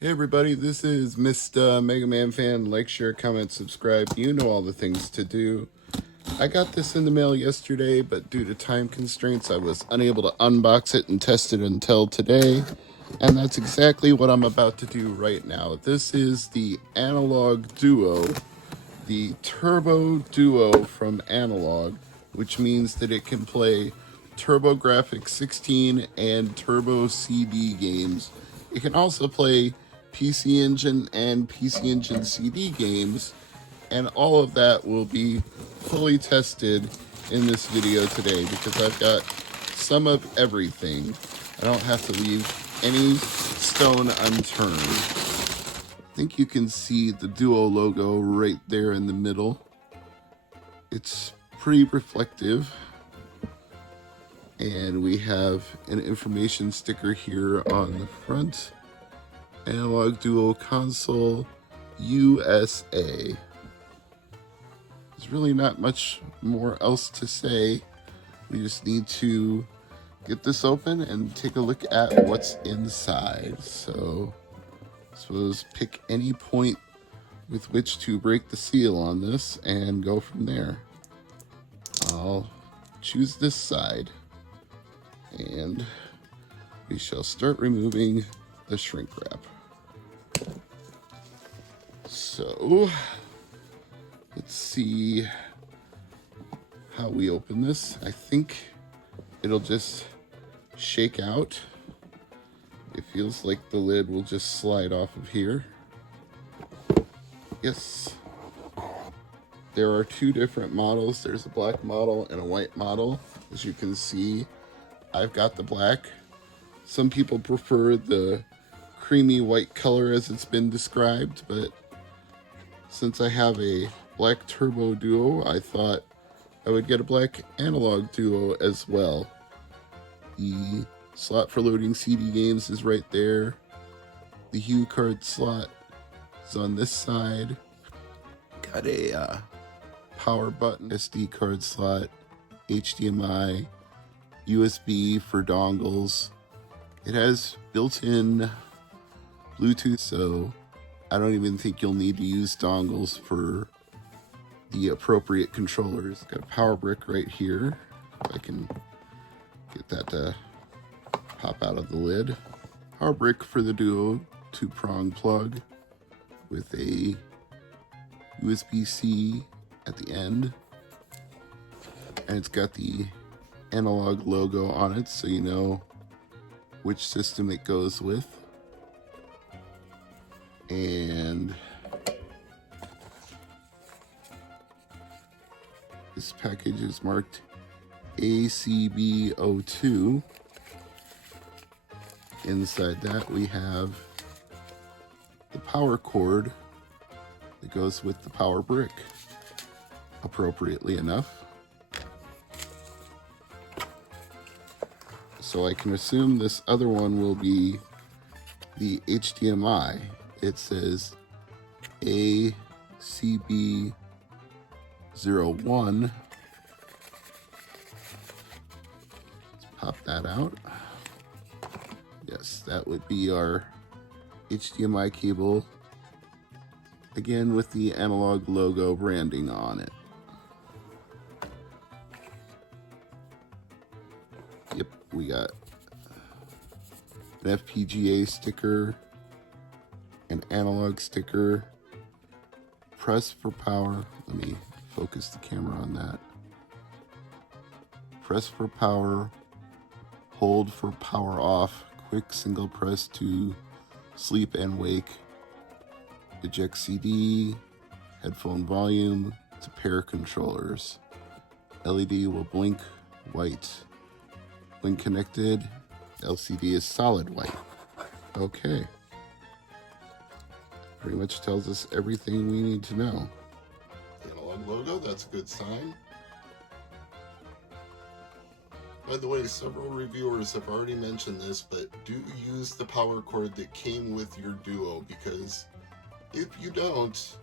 Hey everybody, this is Mr. MegaManFan. Like, share, comment, subscribe. You know all the things to do. I got this in the mail yesterday, but due to time constraints, I was unable to unbox it and test it until today. And that's exactly what I'm about to do right now. This is the Analogue Duo, the Turbo Duo from Analogue, which means that it can play TurboGrafx 16 and Turbo CD games. It can also play PC Engine and PC Engine CD games, and all of that will be fully tested in this video today because I've got some of everything. I don't have to leave any stone unturned. I think you can see the Duo logo right there in the middle. It's pretty reflective. And we have an information sticker here on the front. Analogue Duo Console USA. There's really not much more else to say. We just need to get this open and take a look at what's inside. So I suppose pick any point with which to break the seal on this and go from there. I'll choose this side and we shall start removing the shrink wrap. So let's see how we open this. I think it'll just shake out. It feels like the lid will just slide off of here. Yes. There are two different models. There's a black model and a white model. As you can see, I've got the black. Some people prefer the creamy white color as it's been described, but since I have a black Turbo Duo, I thought I would get a black Analogue Duo as well. The slot for loading CD games is right there. The Hue card slot is on this side. Got a power button, SD card slot, HDMI, USB for dongles. It has built-in Bluetooth, so I don't even think you'll need to use dongles for the appropriate controllers. Got a power brick right here. If I can get that to pop out of the lid. Power brick for the Duo, 2-prong plug with a USB-C at the end. And it's got the Analogue logo on it, so you know which system it goes with. And this package is marked ACB02. Inside that we have the power cord that goes with the power brick, appropriately enough. So I can assume this other one will be the HDMI. It says ACB01. Let's pop that out. Yes, that would be our HDMI cable. Again, with the Analogue logo branding on it. Yep, we got an FPGA sticker, an Analogue sticker, press for power. Let me focus the camera on that. Press for power, hold for power off, quick single press to sleep and wake, eject CD, headphone volume to pair controllers. LED will blink white. When connected, LCD is solid white. Okay. Pretty much tells us everything we need to know. Analogue logo, that's a good sign. By the way, several reviewers have already mentioned this, but do use the power cord that came with your Duo, because if you don't,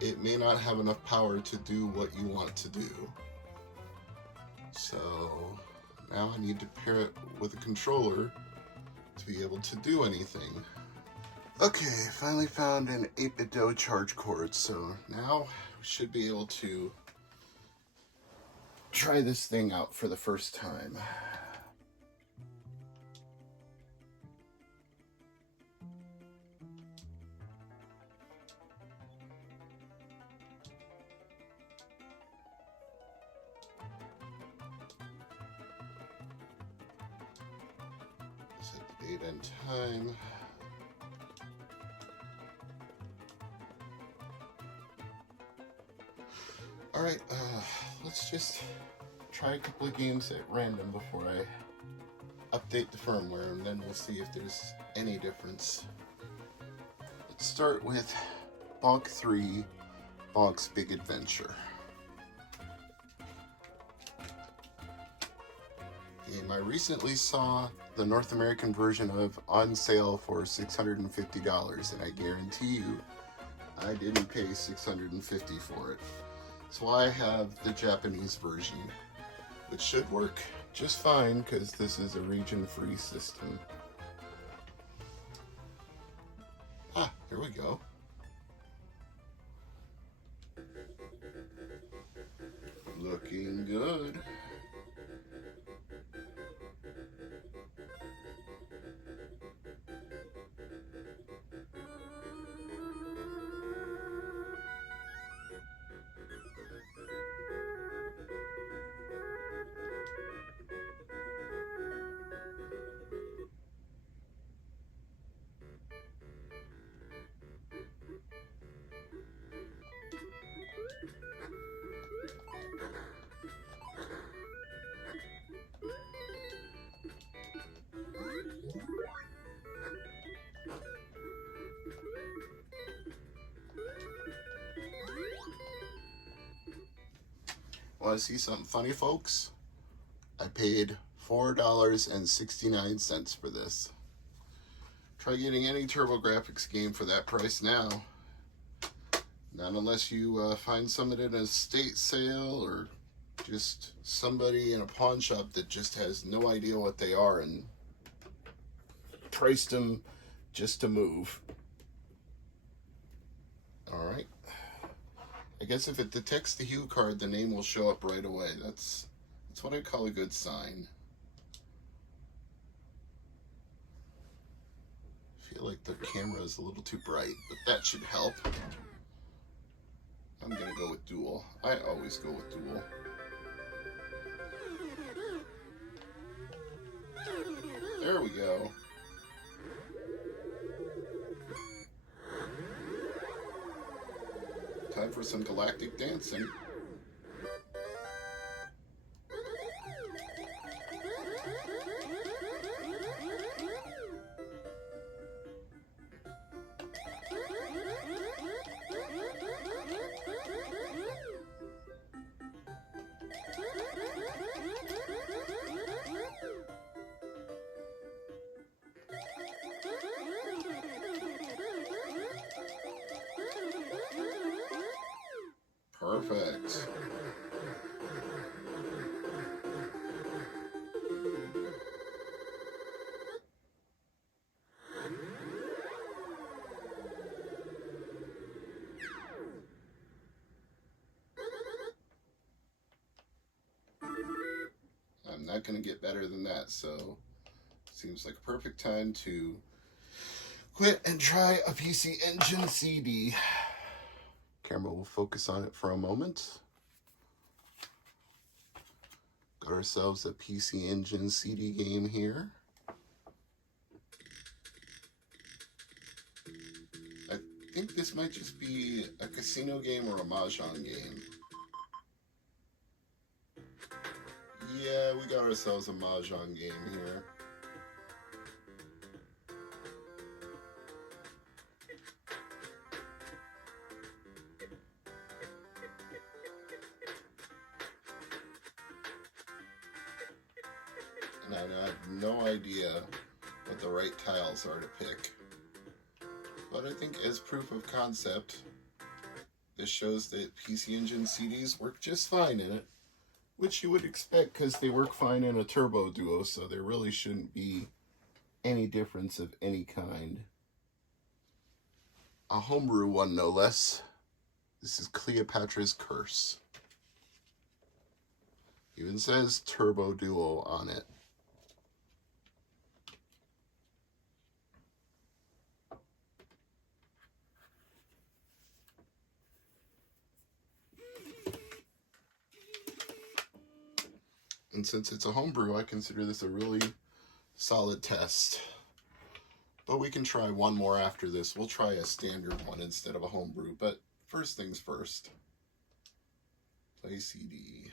it may not have enough power to do what you want to do. So now I need to pair it with a controller to be able to do anything. Okay, finally found an 8-bit DOE charge cord, so now we should be able to try this thing out for the first time. Set the date and time. Alright, let's just try a couple of games at random before I update the firmware, and then we'll see if there's any difference. Let's start with Bonk 3, Bonk's Big Adventure. Game I recently saw the North American version of on sale for $650, and I guarantee you I didn't pay $650 for it. So I have the Japanese version, which should work just fine because this is a region-free system. Ah, here we go. Looking good. Want to see something funny, folks? I paid $4.69 for this. Try getting any TurboGrafx game for that price now. Not unless you find some at an estate sale or just somebody in a pawn shop that just has no idea what they are and priced them just to move. Alright. I guess if it detects the hue card, the name will show up right away. That's what I call a good sign. I feel like the camera is a little too bright, but that should help. I'm gonna go with dual. I always go with dual. There we go. Time for some galactic dancing. Perfect. I'm not going to get better than that, so seems like a perfect time to quit and try a PC Engine CD. Camera will focus on it for a moment. Got ourselves a PC Engine CD game here. I think this might just be a casino game or a mahjong game. Yeah, we got ourselves a mahjong game here. And I have no idea what the right tiles are to pick. But I think as proof of concept, this shows that PC Engine CDs work just fine in it. Which you would expect because they work fine in a Turbo Duo, so there really shouldn't be any difference of any kind. A homebrew one, no less. This is Cleopatra's Curse. Even says Turbo Duo on it. And since it's a homebrew, I consider this a really solid test. But we can try one more after this. We'll try a standard one instead of a homebrew. But first things first. Play CD.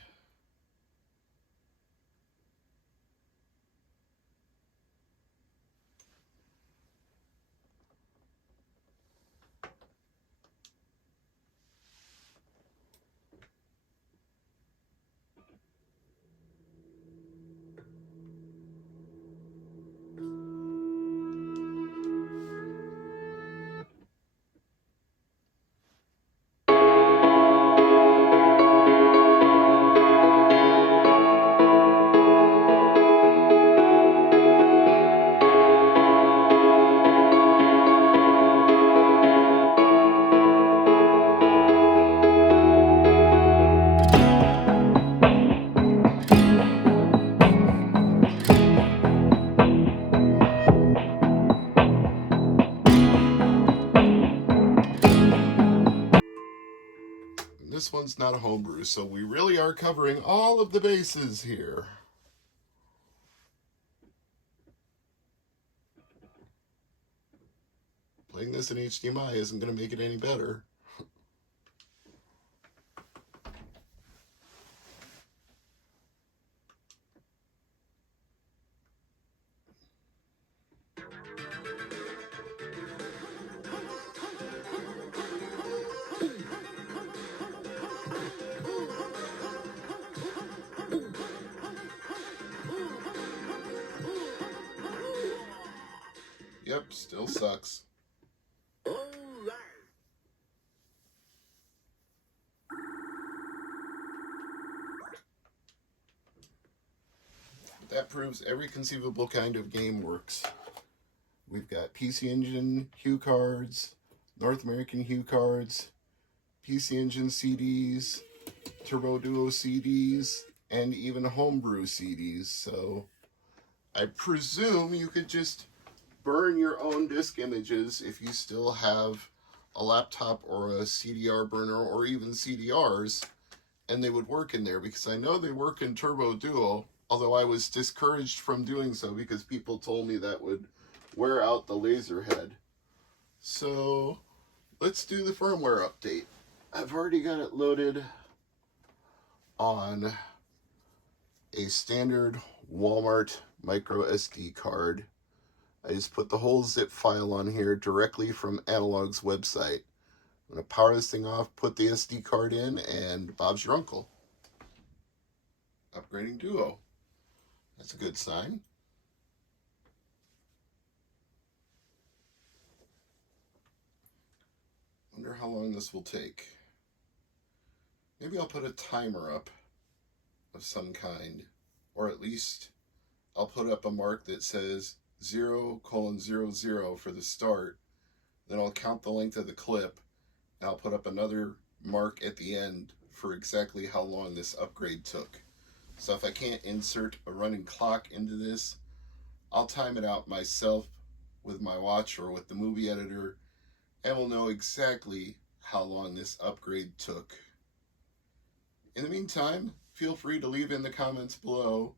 This one's not a homebrew, so we really are covering all of the bases here. Playing this in HDMI isn't going to make it any better. Yep, still sucks. That proves every conceivable kind of game works. We've got PC Engine Hue cards, North American Hue cards, PC Engine CDs, Turbo Duo CDs, and even Homebrew CDs. So I presume you could just burn your own disk images if you still have a laptop or a CDR burner or even CDRs, and they would work in there, because I know they work in Turbo Duo, although I was discouraged from doing so because people told me that would wear out the laser head. So let's do the firmware update. I've already got it loaded on a standard Walmart micro SD card. I just put the whole zip file on here directly from Analogue's website. I'm going to power this thing off, put the SD card in, and Bob's your uncle. Upgrading Duo. That's a good sign. Wonder how long this will take. Maybe I'll put a timer up of some kind, or at least I'll put up a mark that says 0:00 for the start. Then I'll count the length of the clip, and I'll put up another mark at the end for exactly how long this upgrade took. So if I can't insert a running clock into this, I'll time it out myself with my watch or with the movie editor, and we'll know exactly how long this upgrade took. In the meantime, feel free to leave in the comments below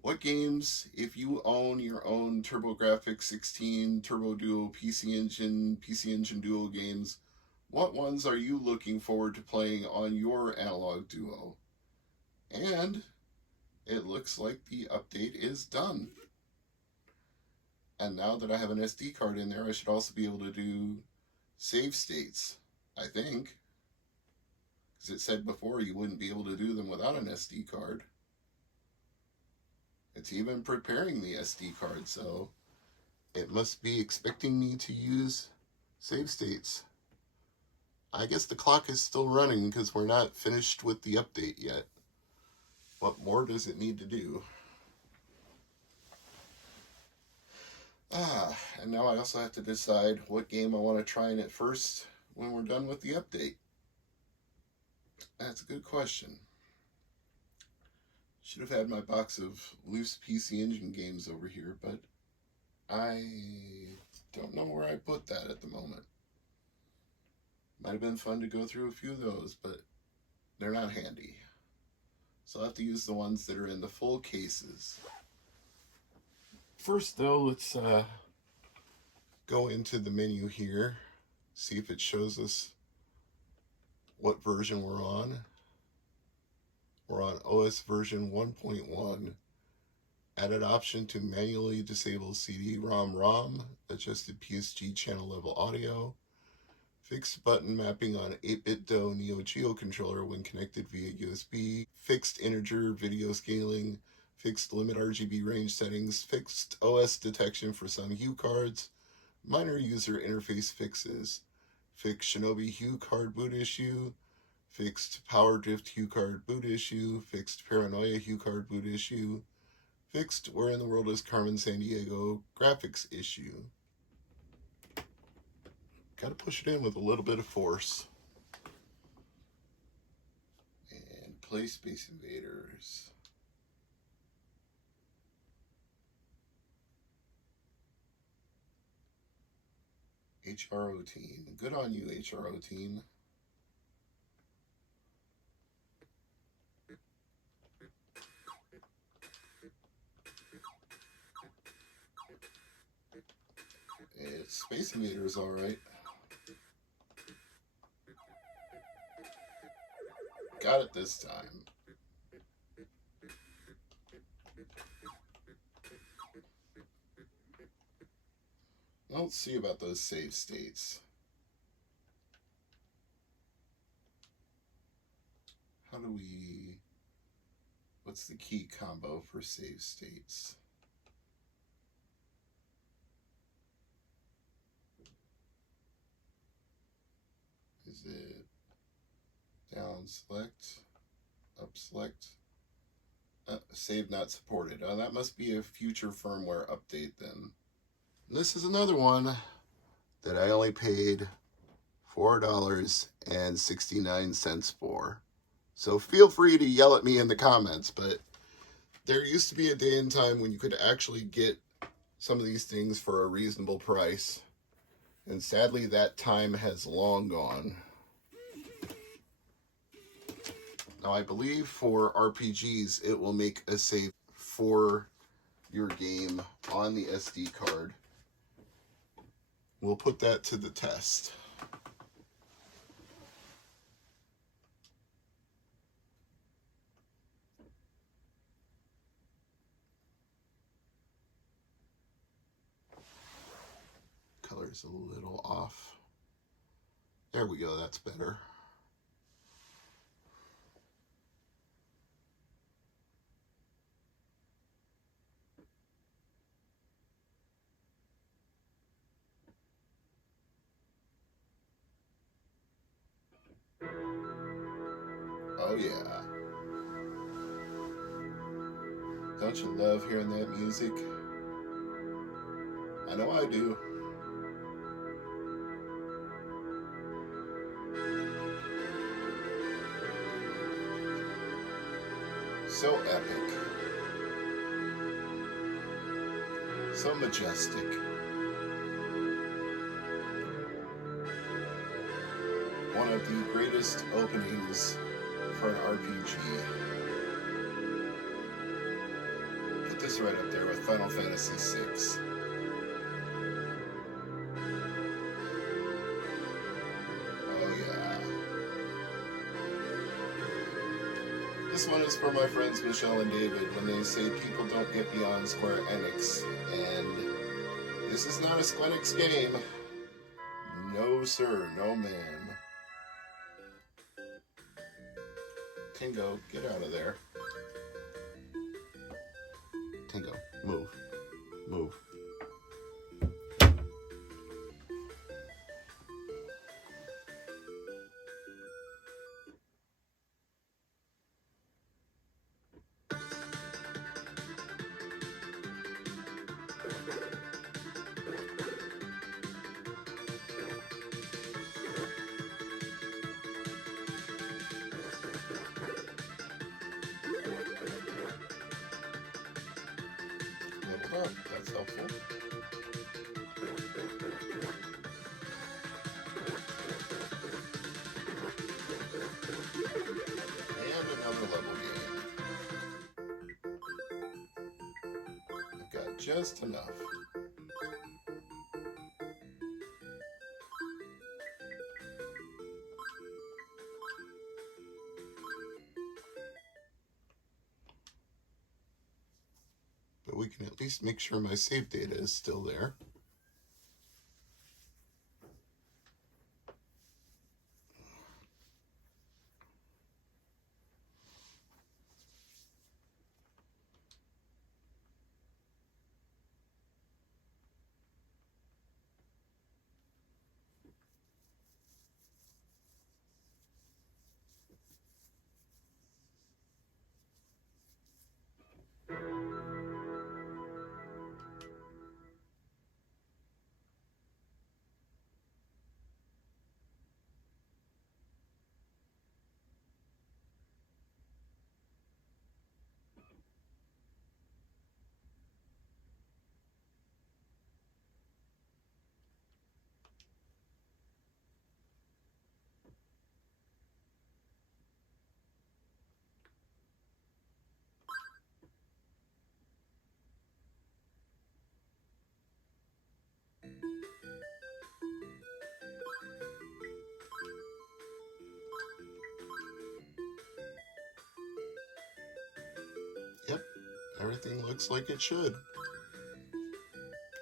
what games, if you own your own TurboGrafx 16, Turbo Duo, PC Engine Duo games, what ones are you looking forward to playing on your Analogue Duo? And it looks like the update is done. And now that I have an SD card in there, I should also be able to do save states, I think. Because it said before you wouldn't be able to do them without an SD card. It's even preparing the SD card, so it must be expecting me to use save states. I guess the clock is still running because we're not finished with the update yet. What more does it need to do? And now I also have to decide what game I want to try in it first when we're done with the update. That's a good question. Should have had my box of loose PC Engine games over here, but I don't know where I put that at the moment. Might have been fun to go through a few of those, but they're not handy. So I'll have to use the ones that are in the full cases. First, though, let's go into the menu here, see if it shows us what version we're on. We're on OS version 1.1. Added option to manually disable CD-ROM, adjusted PSG channel level audio, fixed button mapping on 8-bit DOE Neo Geo controller when connected via USB, fixed integer video scaling, fixed limit RGB range settings, fixed OS detection for some hue cards, minor user interface fixes, fixed Shinobi hue card boot issue, fixed Power Drift hue card boot issue, fixed Paranoia hue card boot issue, fixed Where in the World is Carmen Sandiego graphics issue. Gotta push it in with a little bit of force. And play Space Invaders. HRO team. Good on you, HRO team. Space Invaders, alright. Got it this time. Let's see about those save states. How do we... What's the key combo for save states? Is it down select, up select, save not supported? Oh, that must be a future firmware update then. This is another one that I only paid $4.69 for. So feel free to yell at me in the comments, but there used to be a day and time when you could actually get some of these things for a reasonable price. And sadly, that time has long gone. Now, I believe for RPGs, it will make a save for your game on the SD card. We'll put that to the test. Color's a little off. There we go, that's better. Oh yeah. Don't you love hearing that music? I know I do. So epic. So majestic. One of the greatest openings for an RPG. Put this right up there with Final Fantasy VI. Oh yeah. This one is for my friends Michelle and David when they say people don't get beyond Square Enix. And this is not a Square Enix game. No sir, no ma'am. Tingo, get out of there. Tingo, move. Move. Oh, that's helpful. And another level gain. I've got just enough. But we can at least make sure my save data is still there. Yep, everything looks like it should.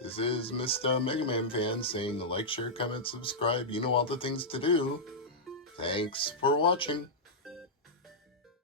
This is Mr. MegaManFan saying like, share, comment, subscribe. You know all the things to do. Thanks for watching.